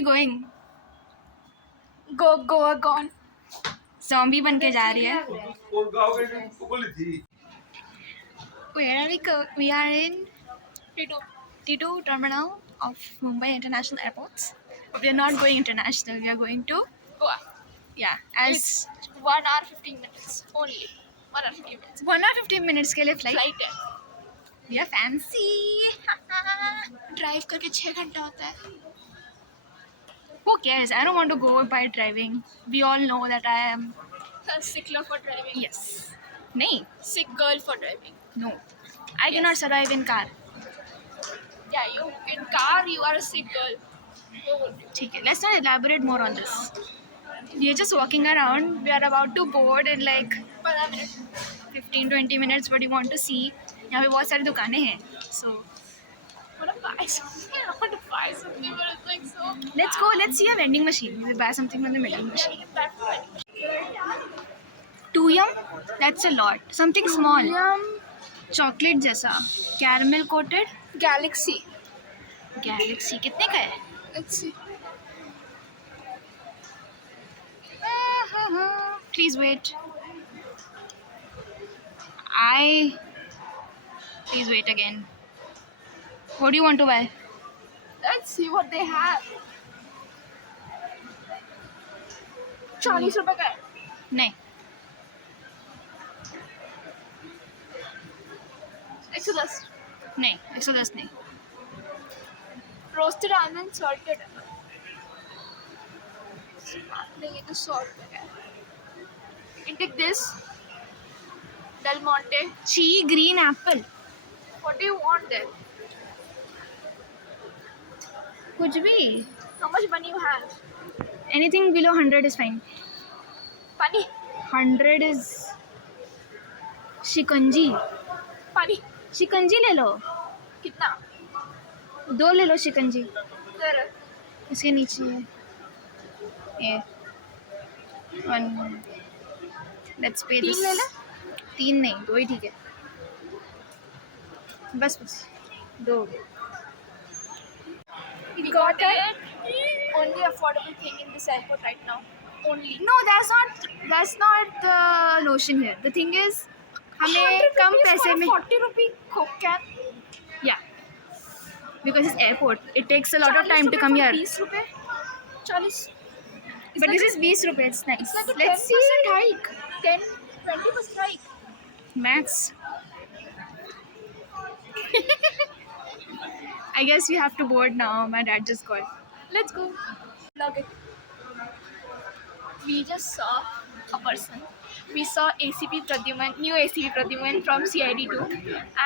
we going? Gone. Zombie बन के जा रही है. Where are we go? We are in T2 terminal of Mumbai International Airports. But we are not going international. We are going to Goa. yeah. As It's 1 hour 15 minutes only. 1 hour 15 minutes. 1 hour 15 minutes के लिए flight. Flight है. We are fancy. Drive करके 6 घंटा होता है. Who cares? I don't want to go by driving. We all know that I am. Sick love for driving. Yes. नहीं. Sick girl for driving. No. I cannot survive in car. Yeah, you in car you are a sick girl. ठीक है. Let's not elaborate more on this. We are just walking around. We are about to board in like 15 minutes. 15-20 minutes. What you want to see? यहाँ पे बहुत सारी दुकानें हैं. So I want to buy something. I want to buy something, but it's like so. let's go. Let's see a vending machine. We'll buy something from the vending machine. Tuyam? That's a lot. Something small. Chocolate जैसा. Caramel coated. Galaxy. Galaxy. कितने का है? Let's see. Please wait. Please wait again. What do you want to buy? Let's see what they have. 40 रुपए का है. नहीं. 110. नहीं. 110 नहीं. Roasted almond salted. नहीं ये तो 100 रुपए का है. You can take this. Del Monte. Chi green apple. What do you want then? कुछ भी. How much money you have? Anything below 100 is fine. Funny. 100 is shikanji. Funny. शिकंजी ले लो. कितना? 2 ले लो शिकंजी. इधर. इसके नीचे है. ये 1. Let's pay this. 3 ले ले. 3 नहीं, 2 ही ठीक है. बस 2. We got it. Only affordable thing in this airport right now. Only. No, that's not the notion here. The thing is, हमें कम पैसे में. 40 rupee Coke can. Yeah. Because it's airport. It takes a lot of time to come here. 20 रुपए. 40. But this is 20 rupees. It's nice. It's like a Let's see. 10% hike. 20% hike. Max. I guess we have to board now. My dad just called. Let's go. Log it. We just saw a person. We saw ACP Pradyuman, new ACP Pradyuman from CID2,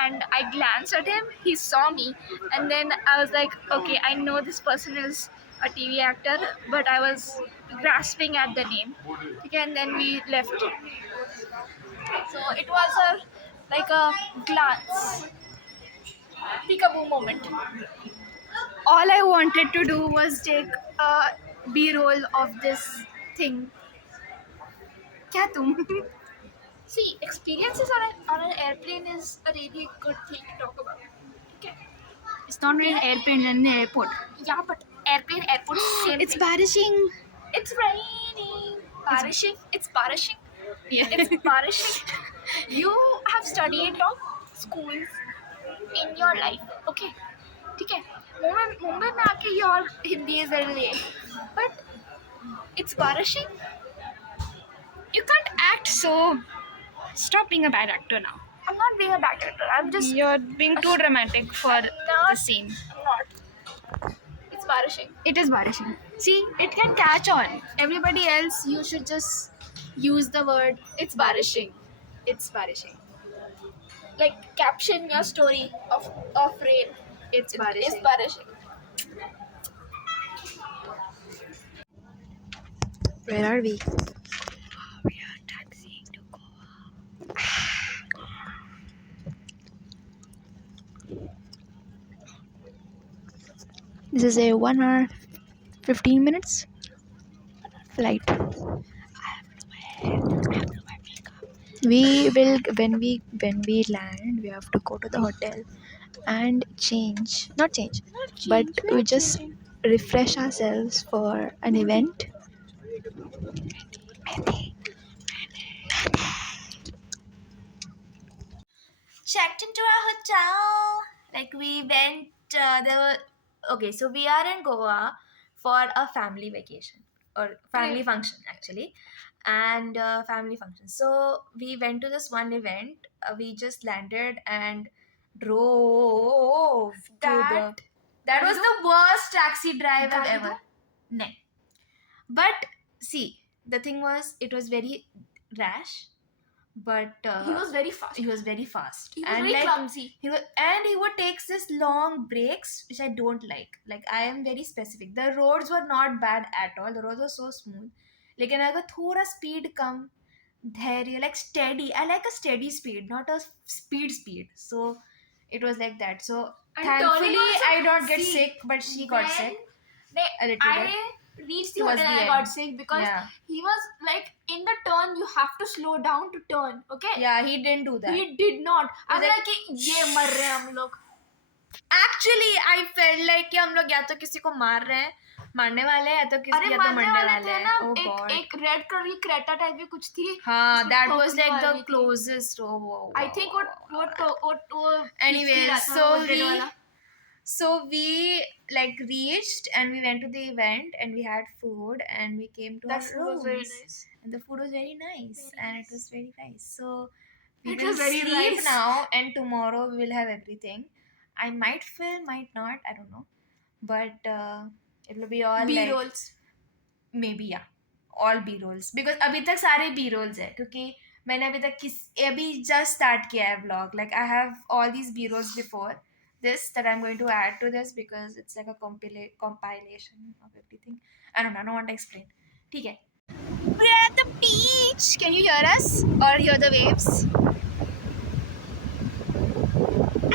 and I glanced at him. He saw me, and then I was like, okay, I know this person is a TV actor, but I was grasping at the name. Okay, and then we left. So it was like a glance, peekaboo moment. All I wanted to do was take a B-roll of this thing. क्या तुम? See, experiences on an airplane is a really good thing to talk about. Okay. It's not really an airplane, it's an airport. Yeah, but airport is same It's thing. barishing. It's raining. Barishing. It's barishing. Yeah. It's barishing. You have studied of schools in your life. Okay. ठीक है. मुंबई में आके your Hindi is very late. But it's barishing. You can't act so. Stop being a bad actor now. I'm not being a bad actor. I'm just. You're being too dramatic for the not- scene. I'm not. It's barishing. It is barishing. See, it can catch on. Everybody else, you should just use the word. It's barishing. It's barishing. Like caption your story of rain. It's barishing. It's barishing. Where are we? We are taxiing to Goa. This is a 1 hour 15 minutes flight. I have to wear makeup. We will when we land, we have to go to the hotel and change. Not change, but we just refresh ourselves for an event. Checked into our hotel. Like we went, there were, okay, so we are in Goa for a family vacation or family function actually, and family function. So we went to this one event. We just landed and drove to the. That was the worst taxi drive I've ever. No. But see, the thing was, it was very rash, but He was very fast. he was very fast. He was and very like, clumsy. he would take this long breaks, which I don't like. Like I am very specific. The roads were not bad at all. The roads were so smooth. लेकिन अगर थोड़ा speed कम, धैर्य, like steady. I like a steady speed, not a speed. So it was like that. So And thankfully turning also- I don't get see, sick, but she got when sick they- a little bit. I reached the Towards hotel the and I got end. sick because Yeah. he was like, in the turn you have to slow down to turn. Okay. Yeah, he didn't do that. He did not. I'm like, like कि ये मर रहे हैं हम लोग. Actually, I felt like कि हम लोग या तो किसी को मारने वाले हैं या तो किसी अरे या तो मारने मरने वाले वाले थे हैं. ना. Oh God. एक रेड कलर की क्रेटा टाइप की कुछ थी. हाँ, उसमें that was ठोकने like the वाली थी. closest. Oh, I think वो Anyways, इसकी so वो red वाला. we like reached and we went to the event and we had food and we came to That our food was very rooms. nice. And the food was very nice Very and nice. it was very nice. So we It will was very sleep nice. now and tomorrow we will have everything. I might film, might not, I don't know. But it will be all B like rolls. maybe yeah, all B rolls because अभी तक सारे B rolls है क्योंकि मैंने अभी just start किया है vlog. Like I have all these B rolls before this that I'm going to add to this because it's like a compilation of everything. I don't want to explain. ठीक है. We're at the beach. Can you hear us or hear the waves?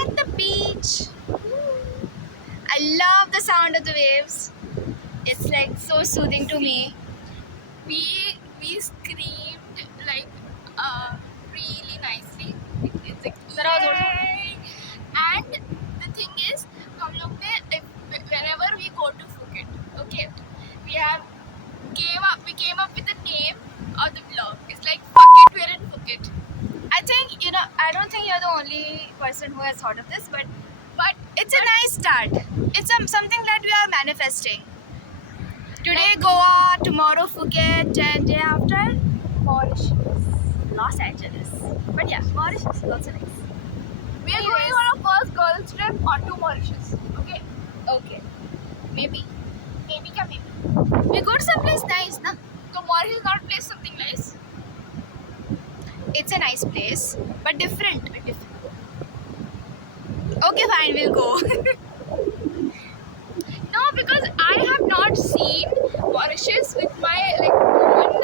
At the beach. I love the sound of the waves. It's like so soothing to me. We screamed like really nicely. It's like Zara जोर and the thing is हम लोग ने whenever we go to Phuket, okay, we came up with the name of the vlog. It's like fuck it, we're in Phuket. I think I don't think you're the only person who has thought of this, but it's a nice start. It's something that we are manifesting. Today Goa, tomorrow Phuket, and day after Mauritius. Los Angeles. But yeah, Mauritius is also nice. We are going on our first girls trip onto Mauritius. Okay. Okay, maybe Maybe क्या maybe. we go to someplace nice, na? So Mauritius is not place something nice. It's a nice place, but different. Okay, fine, we'll go. No, because I have not seen Mauritius with my own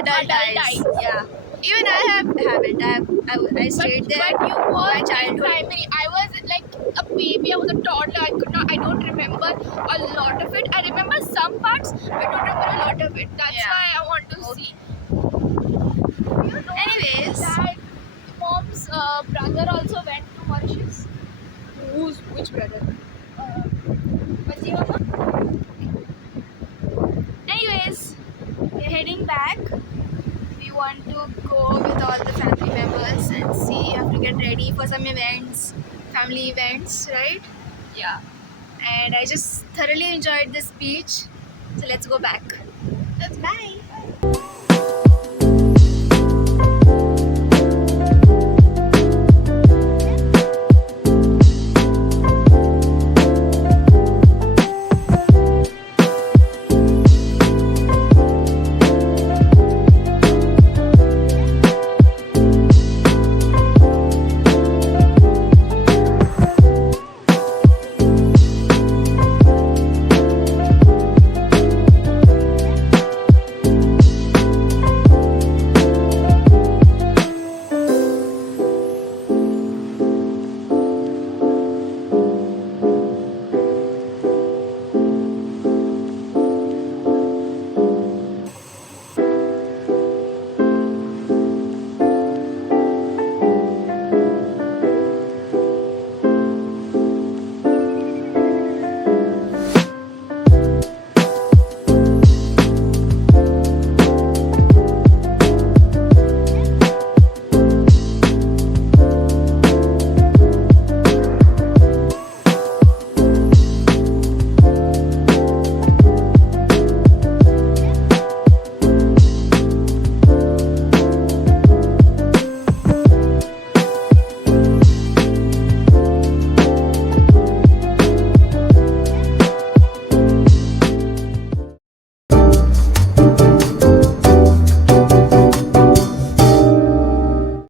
Adult eyes. Yeah. Even I haven't. I stayed there. But you were my in childhood. primary. I was like a baby. I was a toddler. I don't remember a lot of it. I remember some parts, but I don't remember a lot of it. That's Yeah. why I want to see. You know Anyways. that mom's brother also went to Mauritius. Which brother? Baji Mama? Anyways, we're heading back. We want to go with all the family members and see. Have to get ready for some events, family events, right? Yeah. And I just thoroughly enjoyed this beach. So let's go back. That's bye.